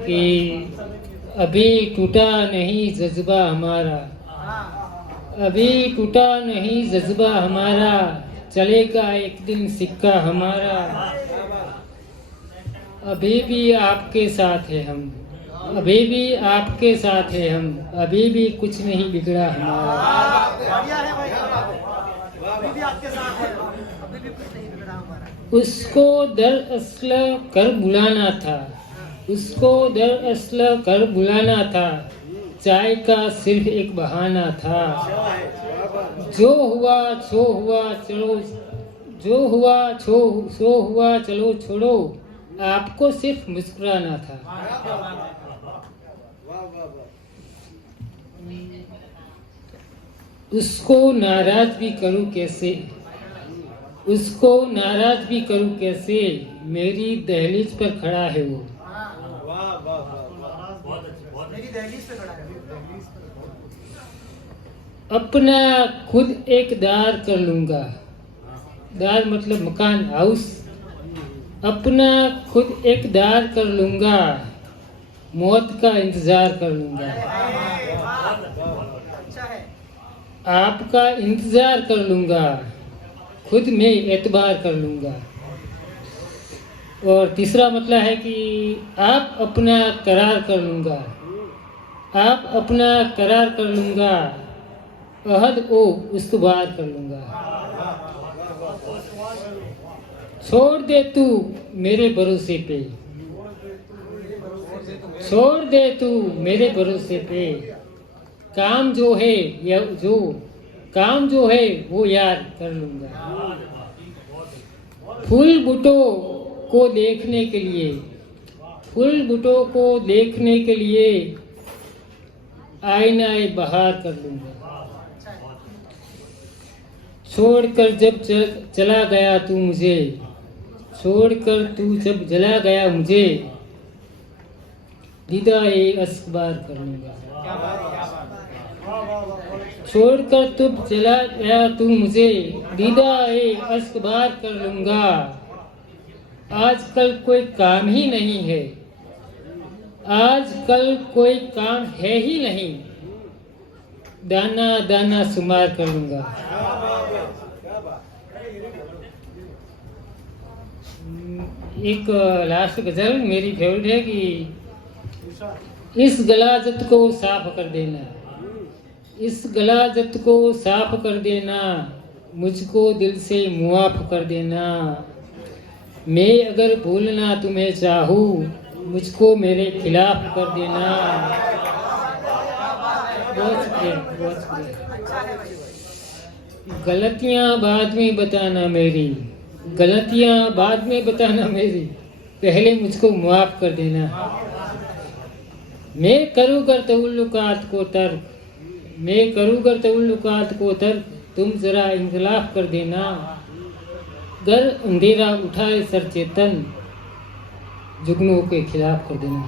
कि अभी टूटा नहीं जज्बा हमारा, अभी टूटा नहीं जज्बा हमारा, चलेगा एक दिन सिक्का हमारा। अभी भी आपके साथ है हम, अभी भी आपके साथ है हम, अभी भी कुछ नहीं बिगड़ा हमारा। उसको दरअसल कर बुलाना था, उसको दरअसल कर बुलाना था, चाय का सिर्फ एक बहाना था। जो हुआ सो हुआ चलो, जो हुआ सो हुआ चलो छोड़ो, आपको सिर्फ मुस्कुराना था। उसको नाराज भी करूं कैसे, उसको नाराज भी करूं कैसे, मेरी दहलीज पर खड़ा है वो। अपना खुद एक दार कर लूंगा, दार मतलब मकान, हाउस। अपना खुद एक दार कर लूंगा, मौत का इंतजार कर लूंगा। आपका इंतजार कर लूंगा, खुद में एतबार कर लूंगा। और तीसरा मतलब है कि आप अपना करार कर लूंगा, आप अपना करार कर लूंगा, अहद ओ उस्तवार कर लूंगा। छोड़ दे तू मेरे भरोसे पे, छोड़ दे तू मेरे भरोसे पे, काम जो है या जो काम जो है वो यार कर लूंगा। फूल बूटों को देखने के लिए, फूल बूटों को देखने के लिए, आईनाए बहार कर लूंगा। छोड़कर जब चला गया तू मुझे, छोड़कर तू जब जला गया मुझे, दीदाए अस्बार कर लूंगा। छोड़कर तब चला गया तू मुझे, दीदाए अस्बार कर लूंगा। आजकल कोई काम ही नहीं है, आजकल कोई काम है ही नहीं, दाना दाना शुमार कर लूंगा। एक लास्ट गजल मेरी फेवरेट है कि इस गलाजत को साफ कर देना, इस गलाजत को साफ कर देना, मुझको दिल से मुआफ कर देना। मैं अगर भूलना तुम्हें चाहूँ, मुझको मेरे खिलाफ कर देना। बहुत शुक्रिया, बहुत शुक्रिया। गलतियाँ बाद में बताना मेरी, गलतियाँ बाद में बताना मेरी, पहले मुझको मुआफ कर देना। मैं करूँगा तवल्लुकात को तर्क, मैं करूँगा तवल्लुकात को तर्क, तुम जरा इंखिलाफ कर देना। गर अंधेरा उठाए सर चेतन, जुगनू के खिलाफ कर देना।